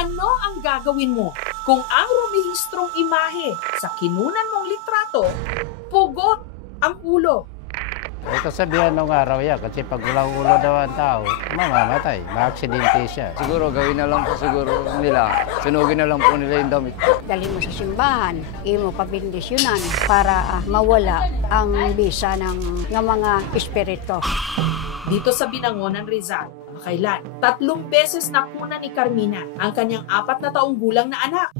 Ano ang gagawin mo kung ang rumihistrong imahe sa kinunan mong litrato, pugot ang ulo? Ito sabihan nung araw yan kasi pag walang ulo daw ang tao, mamamatay, maaksidente siya. Siguro gawin na lang po siguro nila, sunugin na lang po nila yung damit. Dali mo sa simbahan, imo pabindisyonan para mawala ang bisa ng mga espiritu. Dito sa Binangonan, Rizal, makailan, 3 beses nakuna ni Carmina ang kanyang 4 na taong gulang na anak.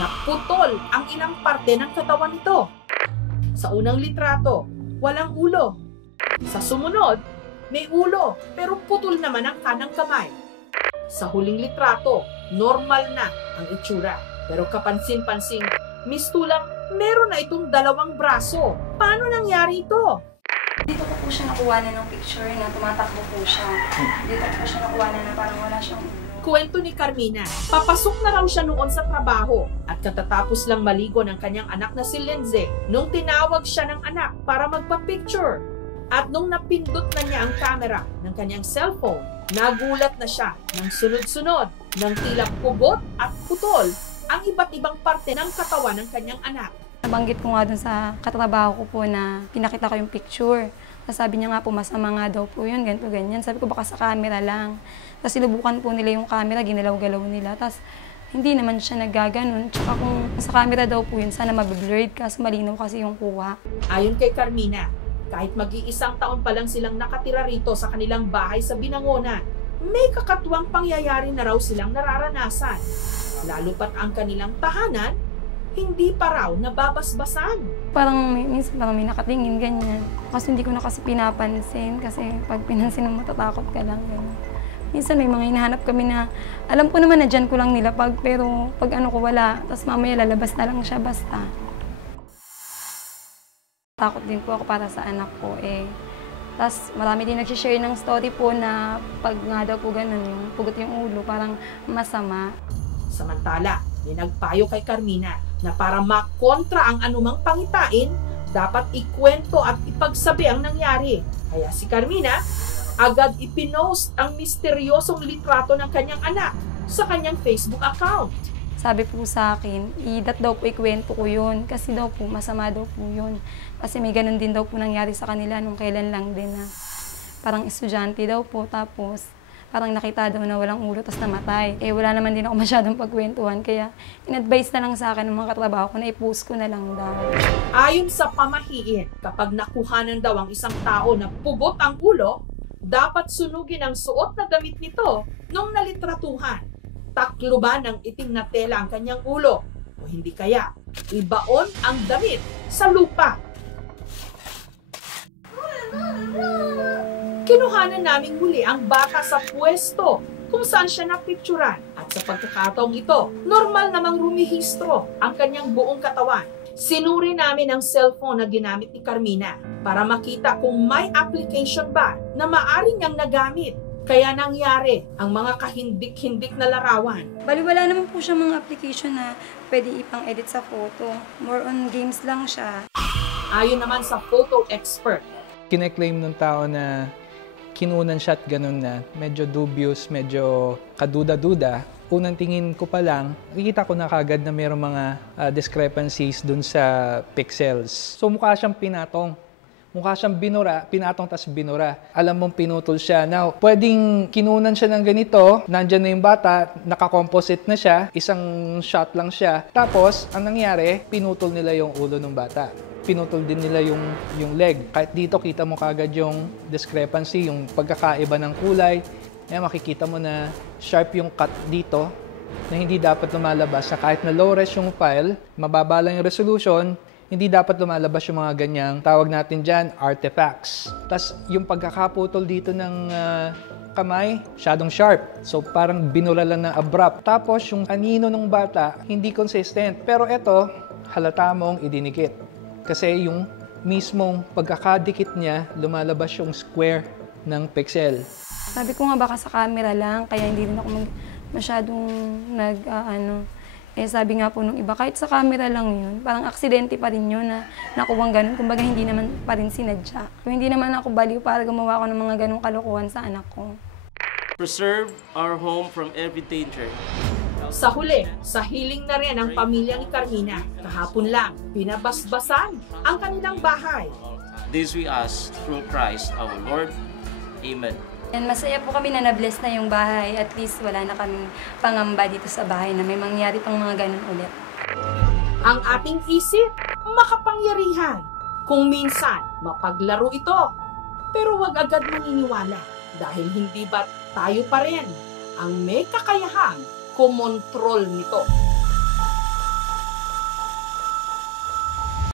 Naputol ang ilang parte ng katawan nito. Sa unang litrato, walang ulo. Sa sumunod, may ulo pero putol naman ang kanang kamay. Sa huling litrato, normal na ang itsura. Pero kapansin-pansing, mistulang meron na itong 2 braso. Paano nangyari ito? Dito ko po siya nakuha na ng picture na tumatakbo po siya. Dito ko po siya nakuha na parang wala siyang ulo. Kwento ni Carmina, papasok na raw siya noon sa trabaho at katatapos lang maligo ng kanyang anak na si Lindsay nung tinawag siya ng anak para magpa-picture. At nung napindot na niya ang camera ng kanyang cellphone, nagulat na siya ng sunod-sunod ng tila pugot at putol ang iba't ibang parte ng katawan ng kanyang anak. Nabanggit ko nga dun sa katrabaho ko po na pinakita ko yung picture. Sabi niya nga po, masama nga daw po yun, ganito, ganyan. Sabi ko, baka sa camera lang. Tapos sinubukan po nila yung camera, ginalaw-galaw nila. Tapos hindi naman siya naggaganon. Tsaka kung sa camera daw po yun, sana mabiblurred kasi malinaw kasi yung kuha. Ayon kay Carmina, kahit mag-iisang taon pa lang silang nakatira rito sa kanilang bahay sa Binangonan, may kakatuwang pangyayari na raw silang nararanasan. Lalo pat ang kanilang tahanan, hindi pa raw nababasbasan. Minsan parang may nakatingin, ganyan. Kasi hindi ko na kasi pinapansin kasi pag pinansin mo matatakot ka lang. Ganyan. Minsan may mga hinahanap kami na alam ko naman na dyan ko lang nilapag pero pag ano ko wala, tapos mamaya lalabas na lang siya basta. Takot din po ako para sa anak ko eh. Tapos marami din nag-share ng story po na pag nga daw po ganun, yung pugot yung ulo, parang masama. Samantala, may nagpayo kay Carmina na para makontra ang anumang pangitain, dapat ikwento at ipagsabi ang nangyari. Kaya si Carmina, agad ipinost ang misteryosong litrato ng kanyang anak sa kanyang Facebook account. Sabi po sa akin, daw po ikwento ko yun kasi daw po masama daw po yun. Kasi may ganun din daw po nangyari sa kanila nung kailan lang din na parang estudyante daw po tapos parang nakita daw na walang ulo tapos namatay. Eh wala naman din ako masyadong pagkwentuhan kaya in-advise na lang sa akin ng mga katrabaho ko na i-post ko na lang daw. Ayon sa pamahiin, kapag nakuhanan daw ang isang tao na pugot ang ulo, dapat sunugin ang suot na damit nito nung nalitratuhan. Takluban ng itim na tela ang kanyang ulo o hindi kaya ibaon ang damit sa lupa. Kinuhanan naming muli ang bata sa pwesto kung saan siya napicturan at sa pagkakataong ito, normal namang rumihistro ang kanyang buong katawan. Sinuri namin ang cellphone na ginamit ni Carmina para makita kung may application ba na maaari niyang nagamit. Kaya nangyari ang mga kahindik-hindik na larawan. Bali wala naman po siya mga application na pwede ipang-edit sa photo. More on games lang siya. Ayon naman sa photo expert, kine-claim ng tao na kinunan siya at ganun na medyo dubious, medyo kaduda-duda. Unang tingin ko pa lang, nakikita ko na kagad na mayroong mga discrepancies dun sa pixels. So mukha siyang pinatong. Mukha siyang binura, pinatong tas binura. Alam mong pinutol siya. Now, pwedeng kinunan siya ng ganito, nandyan na yung bata, nakakomposite na siya, isang shot lang siya. Tapos, ang nangyari, pinutol nila yung ulo ng bata. Pinutol din nila yung leg. Kahit dito, kita mo kagad yung discrepancy, yung pagkakaiba ng kulay. Ayan, makikita mo na sharp yung cut dito na hindi dapat lumalabas. Na kahit na low-res yung file, mababa lang yung resolution, hindi dapat lumalabas yung mga ganyang, tawag natin dyan, artifacts. Tapos yung pagkakaputol dito ng kamay, masyadong sharp. So parang binura lang na abrupt. Tapos yung anino ng bata, hindi consistent. Pero ito, halata mong idinikit. Kasi yung mismong pagkakadikit niya, lumalabas yung square ng pixel. Sabi ko nga baka sa camera lang, kaya hindi rin ako masyadong sabi nga po nung iba, kahit sa camera lang yun, parang aksidente pa rin yun na nakuwang ganun. Kumbaga hindi naman pa rin sinadya. Hindi naman ako baliw para gumawa ko ng mga ganung kalokohan sa anak ko. Preserve our home from every danger. Sa huli, sa hiling na rin ang pamilya ni Carmina. Kahapon lang, pinabasbasan ang kanilang bahay. This we ask through Christ our Lord. Amen. And masaya po kami na na-bless na yung bahay. At least wala na kaming pangamba dito sa bahay na may mangyari pang mga ganun ulit. Ang ating isip, makapangyarihan. Kung minsan, mapaglaro ito. Pero wag agad maniniwala dahil hindi ba't tayo pa rin ang may kakayahang kumontrol nito.